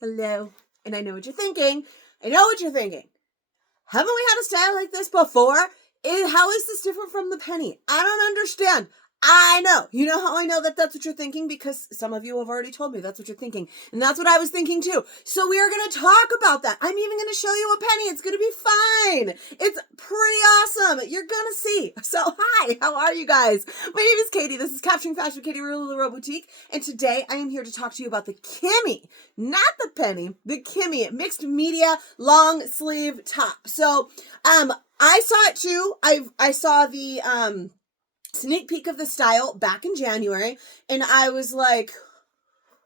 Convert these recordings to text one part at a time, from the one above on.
Hello. And I know what you're thinking. I know what you're thinking. Haven't we had a style like this before? How is this different from the penny? I don't understand. I know. You know how I know that that's what you're thinking? Because some of you have already told me that's what you're thinking. And that's what I was thinking too. So we are going to talk about that. I'm even going to show you a penny. It's going to be fine. It's pretty awesome. You're going to see. So hi, how are you guys? My name is Katie. This is Capturing Fashion with Katie, Rule of the Row Boutique. And today I am here to talk to you about the Kimmy, not the penny, the Kimmy mixed media long sleeve top. So, I saw it too. I saw the, sneak peek of the style back in January, and I was like,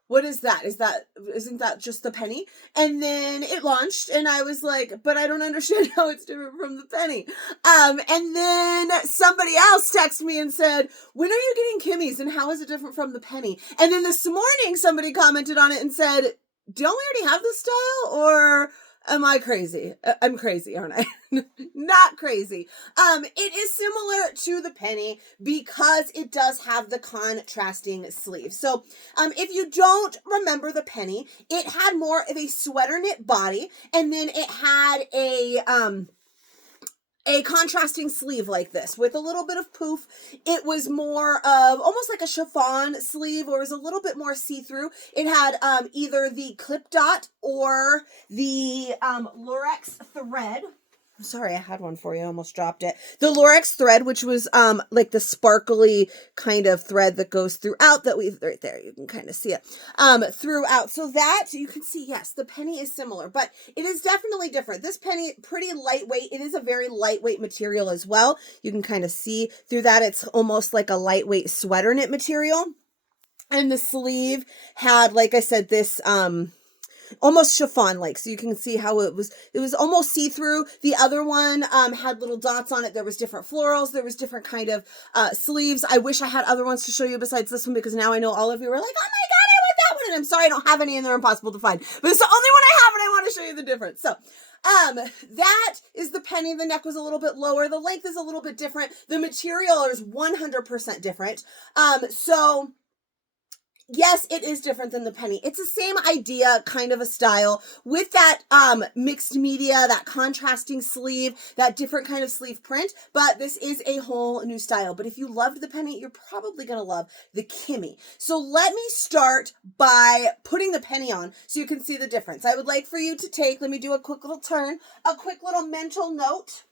what is that? Isn't that just the penny? And then it launched, and I was like, but I don't understand how it's different from the penny. And then somebody else texted me and said, when are you getting Kimmy's, and how is it different from the penny? And then this morning, somebody commented on it and said, don't we already have this style, or am I crazy? I'm crazy, aren't I? Not crazy. It is similar to the penny because it does have the contrasting sleeve. So, if you don't remember the penny, it had more of a sweater knit body, and then it had a contrasting sleeve like this with a little bit of poof. It was more of almost like a chiffon sleeve, or it was a little bit more see-through. It had either the clip dot or the lurex thread. Sorry, I had one for you. I almost dropped it. The lurex thread, which was like the sparkly kind of thread that goes throughout, that we've right there. You can kind of see it throughout. So that you can see, yes, the penny is similar, but it is definitely different. This penny, pretty lightweight. It is a very lightweight material as well. You can kind of see through that. It's almost like a lightweight sweater knit material. And the sleeve had, like I said, this almost chiffon like, so you can see how it was almost see-through. The other one had little dots on it. There was different florals, there was different kind of sleeves. I wish I had other ones to show you besides this one, because now I know all of you are like, oh my god, I want that one, and I'm sorry I don't have any and they're impossible to find, but it's the only one I have and I want to show you the difference. So that is the penny. The neck was a little bit lower, the length is a little bit different, the material is 100% different. So yes, it is different than the penny. It's the same idea, kind of a style, with that mixed media, that contrasting sleeve, that different kind of sleeve print, but this is a whole new style. But if you loved the penny, you're probably going to love the Kimmy. So let me start by putting the penny on so you can see the difference. I would like for you to take, let me do a quick little turn, a quick little mental note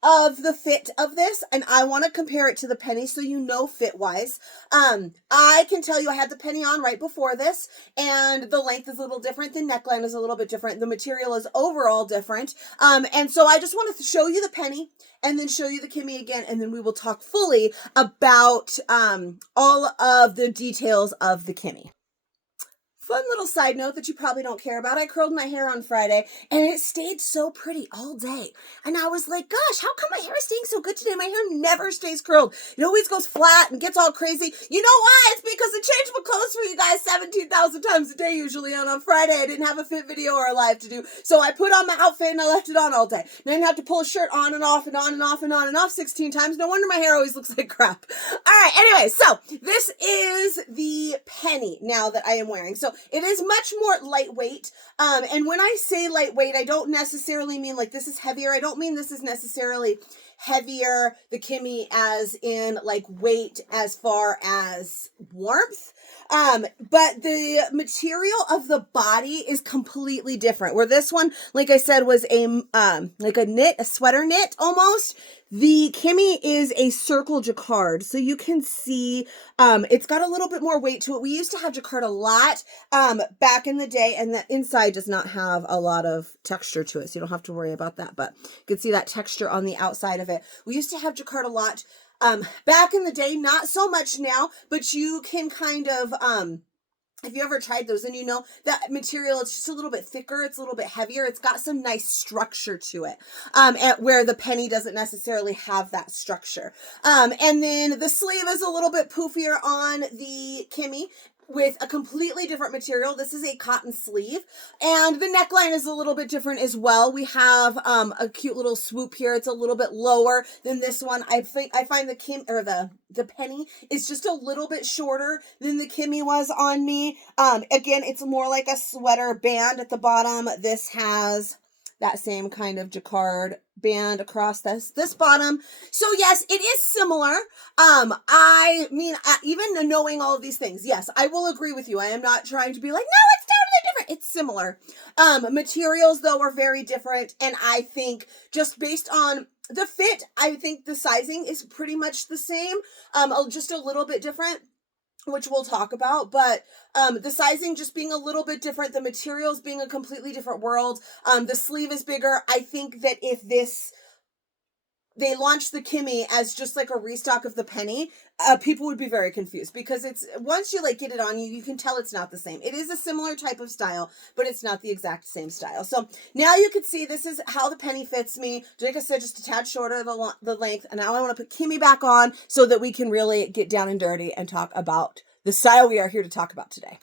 of the fit of this, and I want to compare it to the penny so you know fit wise. I can tell you I had the penny on right before this, and the length is a little different, the neckline is a little bit different, the material is overall different, and so I just wanted to show you the penny and then show you the Kimmy again, and then we will talk fully about all of the details of the Kimmy. Fun little side note that you probably don't care about. I curled my hair on Friday and it stayed so pretty all day. And I was like, gosh, how come my hair is staying so good today? My hair never stays curled. It always goes flat and gets all crazy. You know why? It's because I change my clothes for you guys 17,000 times a day usually. And on Friday, I didn't have a fit video or a live to do. So I put on my outfit and I left it on all day. And I didn't have to pull a shirt on and off and on and off and on and off 16 times. No wonder my hair always looks like crap. All right. Anyway, so this is the penny now that I am wearing. So it is much more lightweight. And when I say lightweight, I don't necessarily mean like this is heavier. I don't mean this is necessarily heavier, the Kimmy, as in like weight as far as warmth. But the material of the body is completely different. Where this one, like I said, was like a knit, a sweater knit almost. The Kimmy is a circle jacquard. So you can see, it's got a little bit more weight to it. We used to have jacquard a lot, back in the day, and the inside does not have a lot of texture to it. So you don't have to worry about that, but you can see that texture on the outside of it. We used to have jacquard a lot, back in the day, not so much now, but you can kind of, if you ever tried those, then you know that material, it's just a little bit thicker, it's a little bit heavier, it's got some nice structure to it, where the penny doesn't necessarily have that structure. And then the sleeve is a little bit poofier on the Kimmy, with a completely different material. This is a cotton sleeve, and the neckline is a little bit different as well. We have a cute little swoop here. It's a little bit lower than this one. I find the penny is just a little bit shorter than the Kimmy was on me. Again, it's more like a sweater band at the bottom. This has that same kind of jacquard band across this bottom. So yes, it is similar. I mean, even knowing all of these things, yes, I will agree with you. I am not trying to be like, no, it's totally different. It's similar. Materials though are very different, and I think just based on the fit, I think the sizing is pretty much the same. Just a little bit different, which we'll talk about, but the sizing just being a little bit different, the materials being a completely different world, the sleeve is bigger. I think that if they launched the Kimmy as just like a restock of the penny, people would be very confused, because it's, once you like get it on you, you can tell it's not the same. It is a similar type of style, but it's not the exact same style. So now you can see this is how the penny fits me. Like I said, just a tad shorter the length. And now I want to put Kimmy back on so that we can really get down and dirty and talk about the style we are here to talk about today.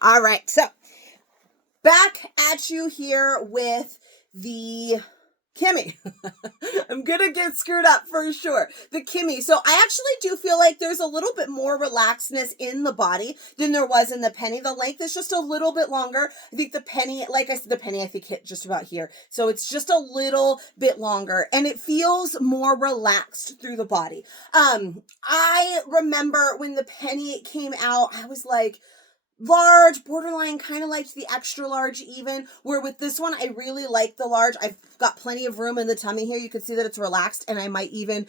All right, so back at you here with the Kimmy. I'm gonna get screwed up for sure. The Kimmy. So I actually do feel like there's a little bit more relaxedness in the body than there was in the penny. The length is just a little bit longer. I think the penny, like I said, the penny I think hit just about here. So it's just a little bit longer, and it feels more relaxed through the body. I remember when the penny came out, I was like, large, borderline, kind of liked the extra large even, where with this one, I really like the large. I've got plenty of room in the tummy here. You can see that it's relaxed, and I might even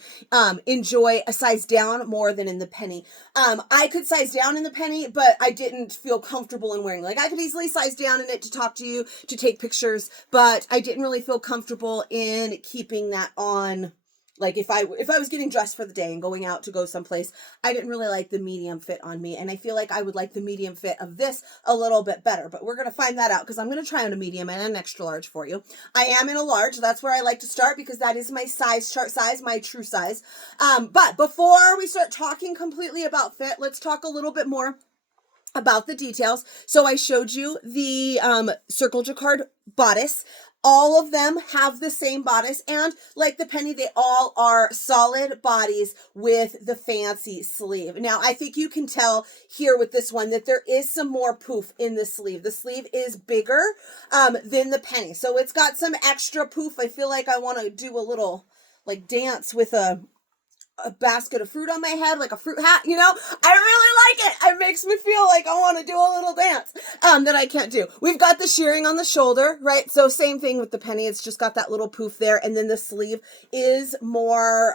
enjoy a size down more than in the penny. I could size down in the penny, but I didn't feel comfortable in wearing. Like, I could easily size down in it to talk to you, to take pictures, but I didn't really feel comfortable in keeping that on. Like if I was getting dressed for the day and going out to go someplace, I didn't really like the medium fit on me. And I feel like I would like the medium fit of this a little bit better. But we're going to find that out, because I'm going to try on a medium and an extra large for you. I am in a large. That's where I like to start, because that is my size, chart size, my true size. But before we start talking completely about fit, let's talk a little bit more about the details. So I showed you the circle jacquard bodice. All of them have the same bodice, and like the penny, they all are solid bodies with the fancy sleeve. Now, I think you can tell here with this one that there is some more poof in the sleeve. The sleeve is bigger than the penny, so it's got some extra poof. I feel like I want to do a little like dance with a basket of fruit on my head, like a fruit hat, you know. I really like it. It makes me feel like I want to do a little dance that I can't do. We've got the shearing on the shoulder, right? So same thing with the penny. It's just got that little poof there, and then the sleeve is more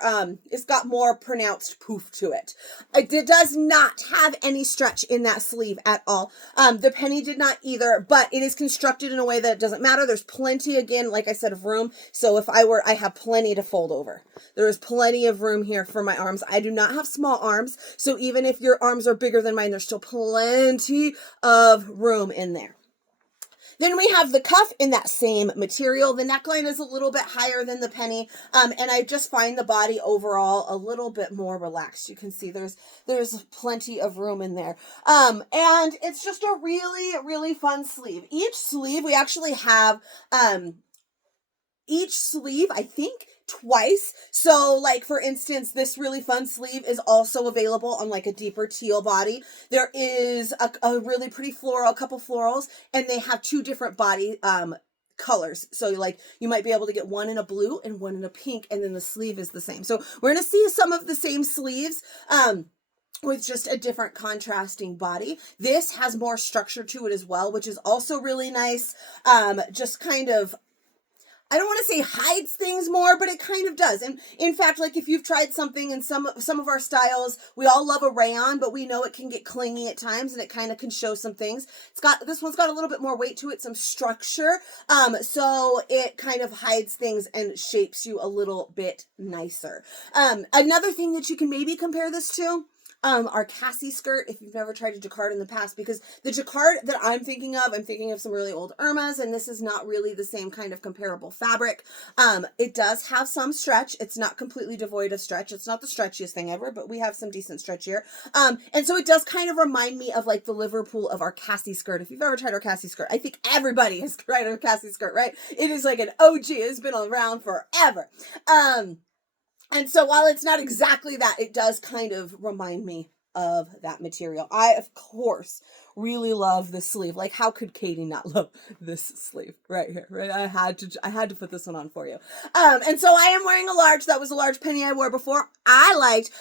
it's got more pronounced poof to it. It does not have any stretch in that sleeve at all. The penny did not either, but it is constructed in a way that it doesn't matter. There's plenty, again, like I said, of room. So if I have plenty to fold over. There is plenty of room here for my arms. I do not have small arms, so even if your arms are bigger than mine, there's still plenty of room in there. Then we have the cuff in that same material. The neckline is a little bit higher than the penny, and I just find the body overall a little bit more relaxed. You can see there's plenty of room in there, and it's just a really, really fun sleeve. Each sleeve, we actually have each sleeve, I think, twice. So like, for instance, this really fun sleeve is also available on like a deeper teal body. There is a really pretty floral, a couple florals, and they have two different body colors. So like, you might be able to get one in a blue and one in a pink, and then the sleeve is the same. So we're going to see some of the same sleeves with just a different contrasting body. This has more structure to it as well, which is also really nice. Just kind of, I don't want to say hides things more, but it kind of does. And in fact, like if you've tried something in some of our styles, we all love a rayon, but we know it can get clingy at times, and it kind of can show some things. This one's got a little bit more weight to it, some structure. So it kind of hides things and shapes you a little bit nicer. Another thing that you can maybe compare this to, our Cassie skirt, if you've never tried a jacquard in the past, because the jacquard that I'm thinking of some really old Irmas, and this is not really the same kind of comparable fabric. It does have some stretch. It's not completely devoid of stretch. It's not the stretchiest thing ever, but we have some decent stretch here. And so it does kind of remind me of like the Liverpool of our Cassie skirt. If you've ever tried our Cassie skirt, I think everybody has tried our Cassie skirt, right? It is like an OG. It's been around forever. And so while it's not exactly that, it does kind of remind me of that material. I, of course, really love this sleeve. Like, how could Katie not love this sleeve right here? Right, I had to put this one on for you. And so I am wearing a large. That was a large penny I wore before. I liked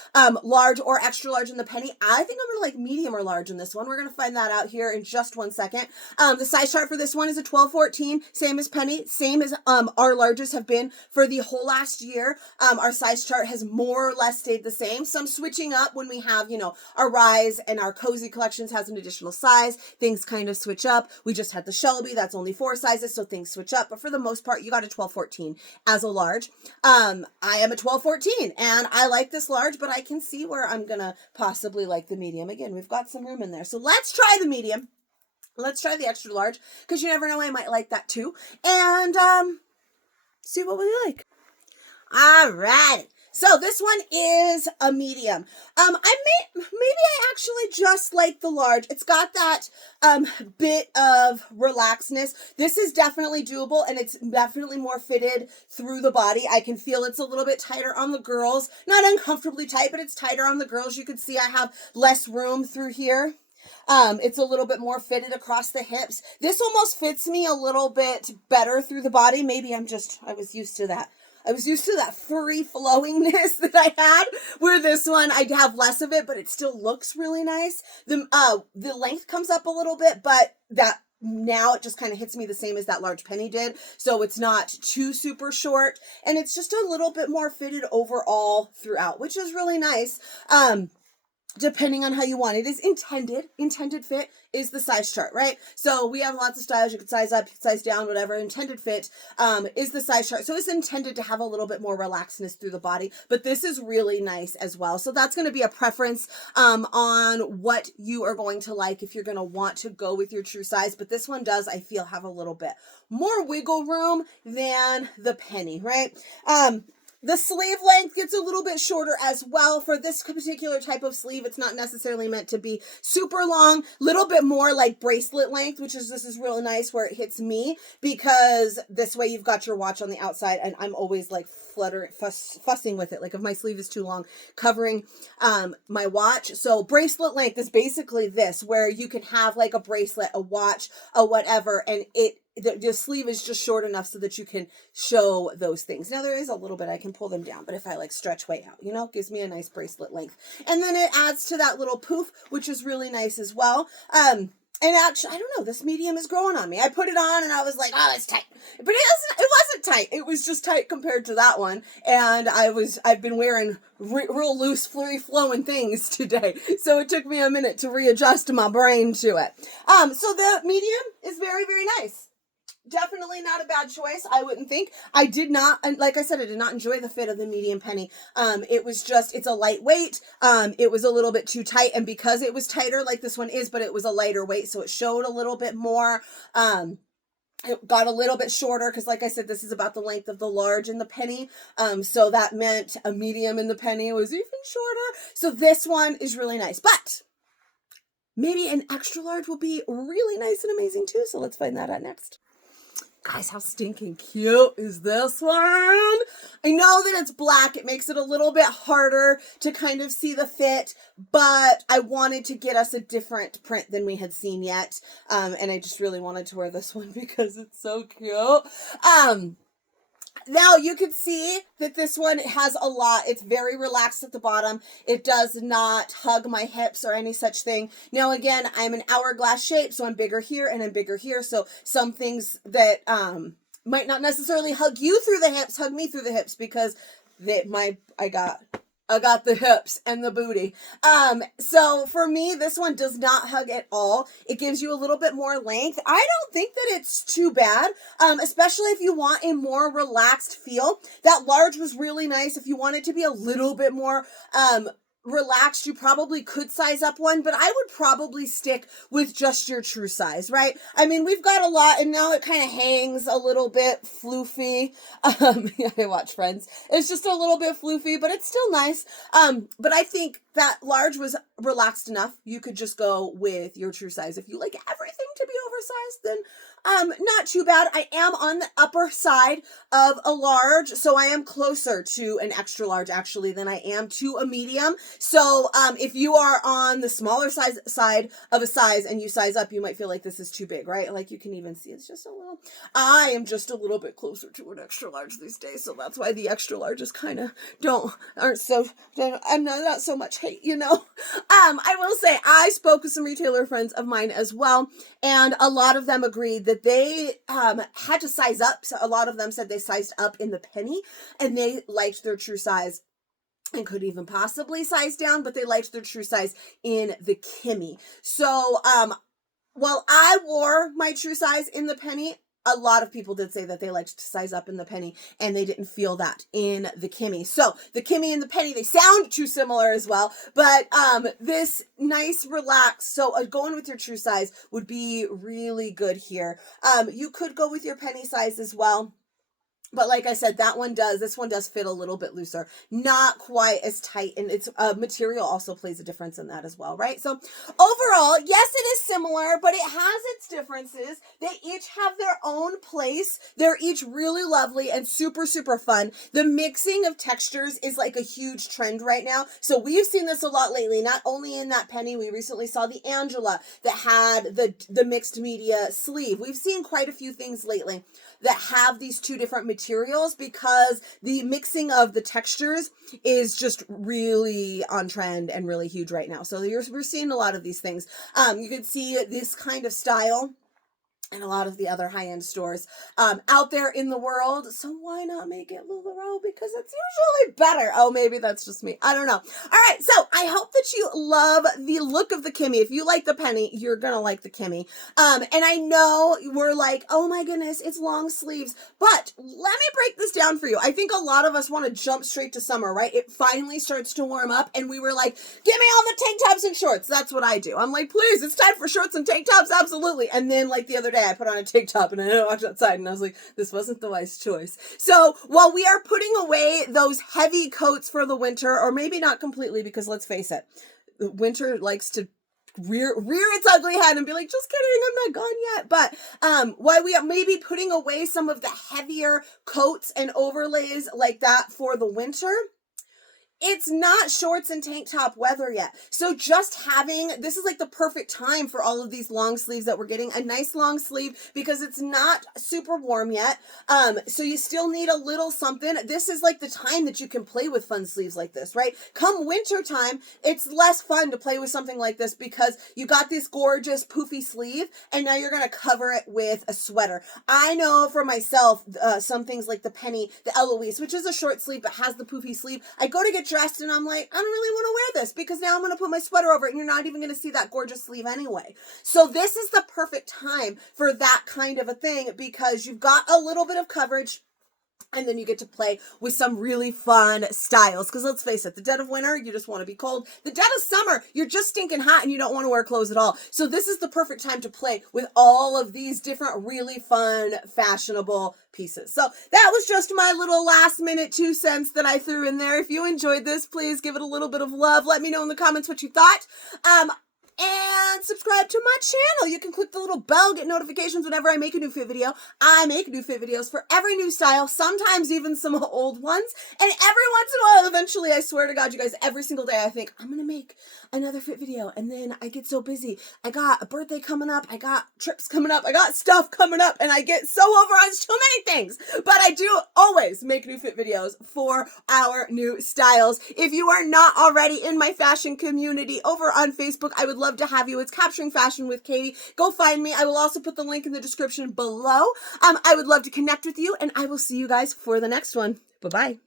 large or extra large in the penny. I think I'm gonna like medium or large in this one. We're gonna find that out here in just one second. The size chart for this one is a 12-14, same as penny, same as our larges have been for the whole last year. Our size chart has more or less stayed the same. Some switching up when we have, you know, our Rise and our Cozy collections has an additional size. Things kind of switch up. We just had the Shelby. That's only 4 sizes, so things switch up. But for the most part, you got a 12-14 as a large. I am a 12-14, and I like this large, but I can see where I'm going to possibly like the medium. Again, we've got some room in there. So let's try the medium. Let's try the extra large, because you never know, I might like that too. And see what we like. All right. So this one is a medium. Maybe I actually just like the large. It's got that bit of relaxedness. This is definitely doable, and it's definitely more fitted through the body. I can feel it's a little bit tighter on the girls. Not uncomfortably tight, but it's tighter on the girls. You can see I have less room through here. It's a little bit more fitted across the hips. This almost fits me a little bit better through the body. Maybe I was used to that. I was used to that free flowingness that I had, where this one, I'd have less of it, but it still looks really nice. The length comes up a little bit, but that now it just kind of hits me the same as that large penny did. So it's not too super short, and it's just a little bit more fitted overall throughout, which is really nice. Depending on how you want it. Is intended fit is the size chart, right? So we have lots of styles. You can size up, you can size down, whatever. Intended fit is the size chart. So it's intended to have a little bit more relaxedness through the body, but this is really nice as well. So that's going to be a preference on what you are going to like if you're going to want to go with your true size. But this one does, I feel, have a little bit more wiggle room than the penny, right? The sleeve length gets a little bit shorter as well. For this particular type of sleeve, it's not necessarily meant to be super long, little bit more like bracelet length, this is really nice where it hits me, because this way you've got your watch on the outside, and I'm always like fussing with it. Like if my sleeve is too long, covering my watch. So bracelet length is basically this, where you can have like a bracelet, a watch, a whatever, and the sleeve is just short enough so that you can show those things. Now there is a little bit, I can pull them down, but if I like stretch way out, you know, gives me a nice bracelet length. And then it adds to that little poof, which is really nice as well. And actually, I don't know, this medium is growing on me. I put it on and I was like, oh, it's tight. But it wasn't tight. It was just tight compared to that one. And I've been wearing real loose, flirty, flowing things today. So it took me a minute to readjust my brain to it. So the medium is very, very nice. Definitely not a bad choice, I wouldn't think. I did not, like I said, I did not enjoy the fit of the medium penny. It was just, it's a lightweight. It was a little bit too tight, and because it was tighter like this one is, but it was a lighter weight, so it showed a little bit more. It got a little bit shorter because, like I said, this is about the length of the large in the penny. So that meant a medium in the penny was even shorter. So this one is really nice, but maybe an extra large will be really nice and amazing too. So let's find that out next. Guys, how stinking cute is this one? I know that it's black. It makes it a little bit harder to kind of see the fit, but I wanted to get us a different print than we had seen yet. And I just really wanted to wear this one because it's so cute. Now you can see that this one has a lot. It's very relaxed at the bottom. It does not hug my hips or any such thing. Now again, I'm an hourglass shape, so I'm bigger here and I'm bigger here. So some things that might not necessarily hug you through the hips, hug me through the hips, because I got the hips and the booty. So for me, this one does not hug at all. It gives you a little bit more length. I don't think that it's too bad, especially if you want a more relaxed feel. That large was really nice. If you want it to be a little bit more relaxed, you probably could size up one, but I would probably stick with just your true size, right? I mean, we've got a lot, and now it kind of hangs a little bit floofy. I watch Friends. It's just a little bit floofy, but it's still nice. But I think that large was relaxed enough. You could just go with your true size. If you like everything to be oversized, then not too bad. I am on the upper side of a large, so I am closer to an extra large actually than I am to a medium. So if you are on the smaller side of a size and you size up, you might feel like this is too big, right? Like you can even see it's just a little. I am just a little bit closer to an extra large these days, so that's why the extra larges kind of aren't so. I'm not so much hate, you know. I will say I spoke with some retailer friends of mine as well, and a lot of them agreed that they had to size up. So a lot of them said they sized up in the penny, and they liked their true size and could even possibly size down, but they liked their true size in the Kimmy. So while I wore my true size in the penny, a lot of people did say that they liked to size up in the penny and they didn't feel that in the Kimmy. So the Kimmy and the penny, they sound too similar as well, but this nice relaxed, so going with your true size would be really good here. You could go with your penny size as well. But like I said, this one does fit a little bit looser, not quite as tight, and its material also plays a difference in that as well, right? So overall, yes, it is similar, but it has its differences. They each have their own place. They're each really lovely and super, super fun. The mixing of textures is like a huge trend right now. So we've seen this a lot lately, not only in that penny. We recently saw the Angela that had the mixed media sleeve. We've seen quite a few things lately that have these two different materials because the mixing of the textures is just really on trend and really huge right now. So we're seeing a lot of these things. You can see this kind of style and a lot of the other high-end stores out there in the world. So why not make it LuLaRoe? Because it's usually better. Oh, maybe that's just me. I don't know. All right, so I hope that you love the look of the Kimmy. If you like the penny, you're going to like the Kimmy. And I know we're like, oh my goodness, it's long sleeves. But let me break this down for you. I think a lot of us want to jump straight to summer, right? It finally starts to warm up, and we were like, give me all the tank tops and shorts. That's what I do. I'm like, please, it's time for shorts and tank tops. Absolutely. And then like the other day, I put on a tank top and I walked outside and I was like, this wasn't the wise choice. So while we are putting away those heavy coats for the winter, or maybe not completely, because let's face it, winter likes to rear its ugly head and be like, just kidding, I'm not gone yet. But while we are maybe putting away some of the heavier coats and overlays like that for the winter, it's not shorts and tank top weather yet. So just this is like the perfect time for all of these long sleeves that we're getting. A nice long sleeve because it's not super warm yet. So you still need a little something. This is like the time that you can play with fun sleeves like this, right? Come winter time, it's less fun to play with something like this because you got this gorgeous poofy sleeve and now you're going to cover it with a sweater. I know for myself, some things like the penny, the Eloise, which is a short sleeve but has the poofy sleeve. I go to get dressed and I'm like, I don't really want to wear this because now I'm going to put my sweater over it and you're not even going to see that gorgeous sleeve anyway. So this is the perfect time for that kind of a thing because you've got a little bit of coverage and then you get to play with some really fun styles. Because let's face it, the dead of winter, you just want to be cold. The dead of summer, you're just stinking hot and you don't want to wear clothes at all. So this is the perfect time to play with all of these different really fun, fashionable pieces. So that was just my little last minute 2 cents that I threw in there. If you enjoyed this, please give it a little bit of love. Let me know in the comments what you thought. And subscribe to my channel. You can click the little bell, get notifications whenever I make a new fit video. I make new fit videos for every new style, sometimes even some old ones. And every once in a while, eventually, I swear to God, you guys, every single day I think, I'm going to make another fit video. And then I get so busy. I got a birthday coming up. I got trips coming up. I got stuff coming up. And I get so overwhelmed. Too many things. But I do always make new fit videos for our new styles. If you are not already in my fashion community over on Facebook, I would love to have you. It's Capturing Fashion with Katie. Go find me. I will also put the link in the description below. I would love to connect with you, and I will see you guys for the next one. Bye-bye.